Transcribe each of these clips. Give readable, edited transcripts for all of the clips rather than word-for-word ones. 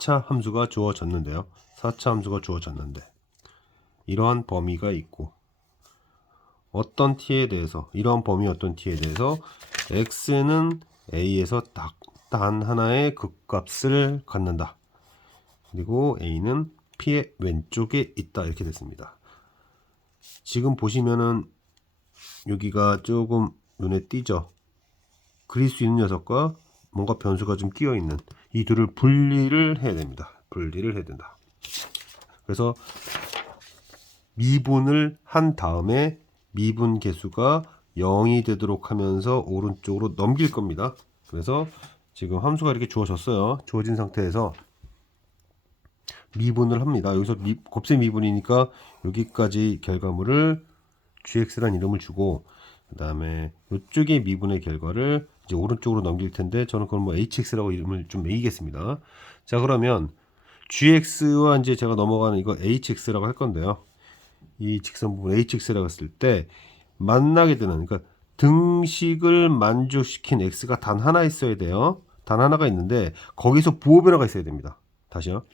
4차 함수가 주어졌는데요. 4차 함수가 주어졌는데 이러한 범위가 있고 어떤 t에 대해서 이러한 범위 어떤 t에 대해서 x는 a에서 단 하나의 극값을 갖는다. 그리고 a는 p의 왼쪽에 있다. 이렇게 됐습니다. 지금 보시면은 여기가 조금 눈에 띄죠. 그릴 수 있는 녀석과 뭔가 변수가 좀 끼어 있는 이 둘을 분리를 해야 됩니다. 분리를 해야 된다. 그래서 미분을 한 다음에 미분 계수가 0이 되도록 하면서 오른쪽으로 넘길 겁니다. 그래서 지금 함수가 이렇게 주어졌어요. 주어진 상태에서 미분을 합니다. 여기서 곱셈 미분이니까 여기까지 결과물을 gx라는 이름을 주고 그 다음에 이쪽에 미분의 결과를 이제 오른쪽으로 넘길 텐데 저는 그걸 뭐 hx라고 이름을 좀 매기겠습니다. 자, 그러면 gx와 이제 제가 넘어가는 이거 hx라고 할 건데요. 이 직선 부분 hx라고 했을 때 만나게 되는, 그러니까 등식을 만족시킨 x가 단 하나 있어야 돼요. 단 하나가 있는데 거기서 부호 변화가 있어야 됩니다. 다시요.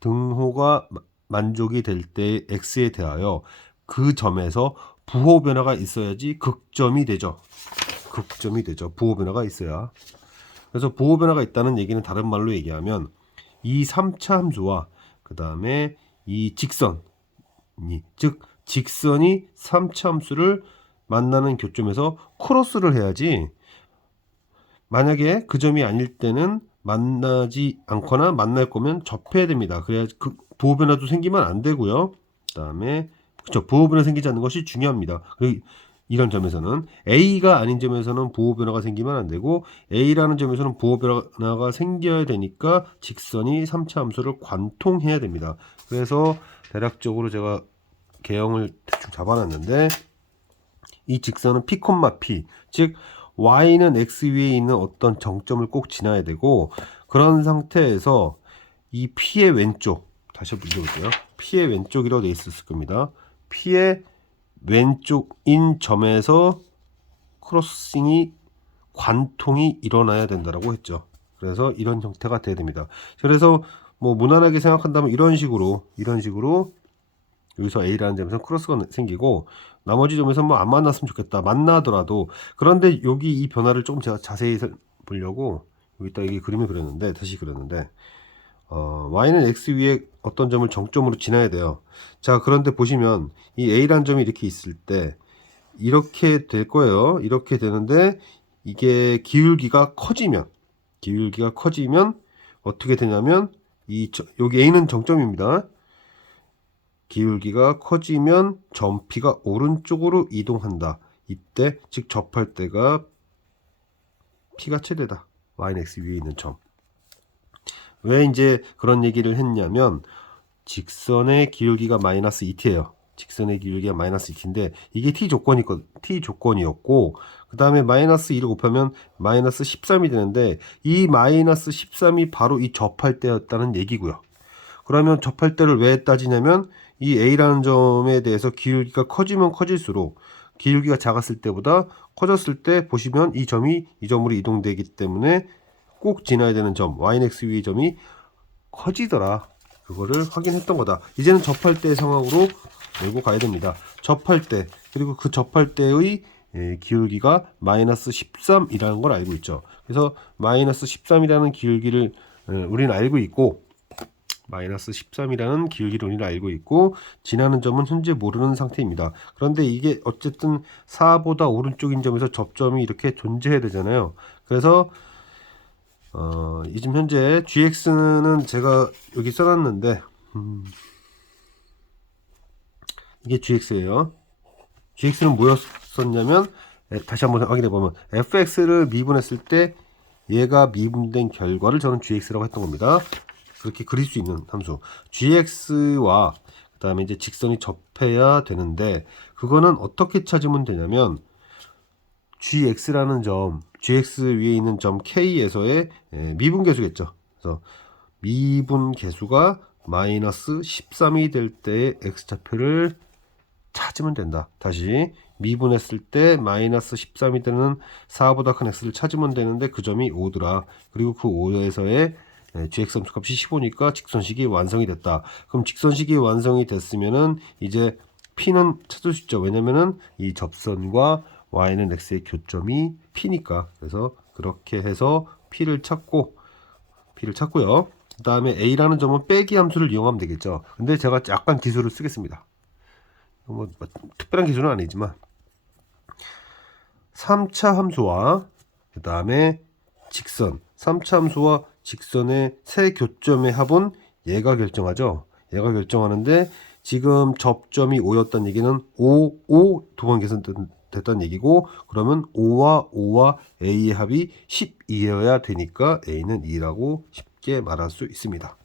등호가 만족이 될 때 x에 대하여 그 점에서 부호 변화가 있어야지 극점이 되죠. 극점이 되죠. 부호 변화가 있어야. 그래서 부호 변화가 있다는 얘기는 다른 말로 얘기하면 이 3차 함수와 그 다음에 이 직선이, 즉 직선이 3차 함수를 만나는 교점에서 크로스를 해야지, 만약에 그 점이 아닐 때는 만나지 않거나 만날 거면 접해야 됩니다. 그래야 그 부호 변화도 생기면 안 되고요. 그 다음에 그렇죠, 부호 변화 생기지 않는 것이 중요합니다. 그리고 이런 점에서는 A가 아닌 점에서는 부호 변화가 생기면 안 되고 A라는 점에서는 부호 변화가 생겨야 되니까 직선이 3차 함수를 관통해야 됩니다. 그래서 대략적으로 제가 개형을 대충 잡아놨는데 이 직선은 P, P, 즉 y는 x 위에 있는 어떤 정점을 꼭 지나야 되고, 그런 상태에서 이 p의 왼쪽, 다시 한번 읽어볼게요. p의 왼쪽이라고 되어 있었을 겁니다. p의 왼쪽인 점에서 크로싱이 관통이 일어나야 된다라고 했죠. 그래서 이런 형태가 돼야 됩니다. 그래서 뭐 무난하게 생각한다면 이런 식으로 여기서 A라는 점에서 크로스가 생기고 나머지 점에서 뭐 안 만났으면 좋겠다. 만나더라도, 그런데 여기 이 변화를 조금 제가 자세히 보려고 여기다 이게 그림을 그렸는데, 다시 그렸는데 y는 x 위에 어떤 점을 정점으로 지나야 돼요. 자, 그런데 보시면 이 A라는 점이 이렇게 있을 때 이렇게 될 거예요. 이렇게 되는데 이게 기울기가 커지면 어떻게 되냐면 여기 A는 정점입니다. 기울기가 커지면 점 P가 오른쪽으로 이동한다. 이때 즉 접할 때가 P가 최대다. y는 x 위에 있는 점. 왜 이제 그런 얘기를 했냐면 직선의 기울기가 마이너스 2t예요. 직선의 기울기가 마이너스 2t인데 이게 t 조건이었고 그 다음에 마이너스 2를 곱하면 마이너스 13이 되는데 이 마이너스 13이 바로 이 접할 때였다는 얘기고요. 그러면 접할 때를 왜 따지냐면 이 A라는 점에 대해서 기울기가 커지면 커질수록 기울기가 작았을 때보다 커졌을 때 보시면 이 점이 이 점으로 이동되기 때문에 꼭 지나야 되는 점 y는 x 위의 점이 커지더라. 그거를 확인했던 거다. 이제는 접할 때 상황으로 내고 가야 됩니다. 접할 때, 그리고 그 접할 때의 기울기가 마이너스 13이라는 걸 알고 있죠. 그래서 마이너스 13이라는 기울기를 우리는 알고 있고, 마이너스 13이라는 기울기를 우리는 알고 있고 지나는 점은 현재 모르는 상태입니다. 그런데 이게 어쨌든 4보다 오른쪽인 점에서 접점이 이렇게 존재해야 되잖아요. 그래서 지금 현재 gx는 제가 여기 써놨는데 이게 gx예요. gx는 뭐였었냐면 다시 한번 확인해보면 fx를 미분했을 때 얘가 미분된 결과를 저는 gx라고 했던 겁니다. 그렇게 그릴 수 있는 함수 gx와 그 다음에 이제 직선이 접해야 되는데 그거는 어떻게 찾으면 되냐면 gx라는 점, gx 위에 있는 점 k에서의 미분 계수겠죠. 그래서 미분 계수가 마이너스 13이 될 때의 x좌표를 찾으면 된다. 다시 미분했을 때 마이너스 13이 되는 4보다 큰 x를 찾으면 되는데 그 점이 5더라. 그리고 그 5에서의 gx 함수값이 15니까 직선식이 완성이 됐다. 그럼 직선식이 완성이 됐으면은 이제 P는 찾을 수 있죠. 왜냐면은 이 접선과 y는 x의 교점이 P니까. 그래서 그렇게 해서 P를 찾고요. 그 다음에 A라는 점은 빼기 함수를 이용하면 되겠죠. 근데 제가 약간 기술을 쓰겠습니다. 뭐 특별한 기술은 아니지만 3차 함수와 그 다음에 직선 3차 함수와 직선의 세 교점의 합은 얘가 결정하죠. 얘가 결정하는데 지금 접점이 5였다는 얘기는 5, 5 두 번 계산됐다는 얘기고 그러면 5와 5와 A의 합이 12여야 되니까 A는 2라고 쉽게 말할 수 있습니다.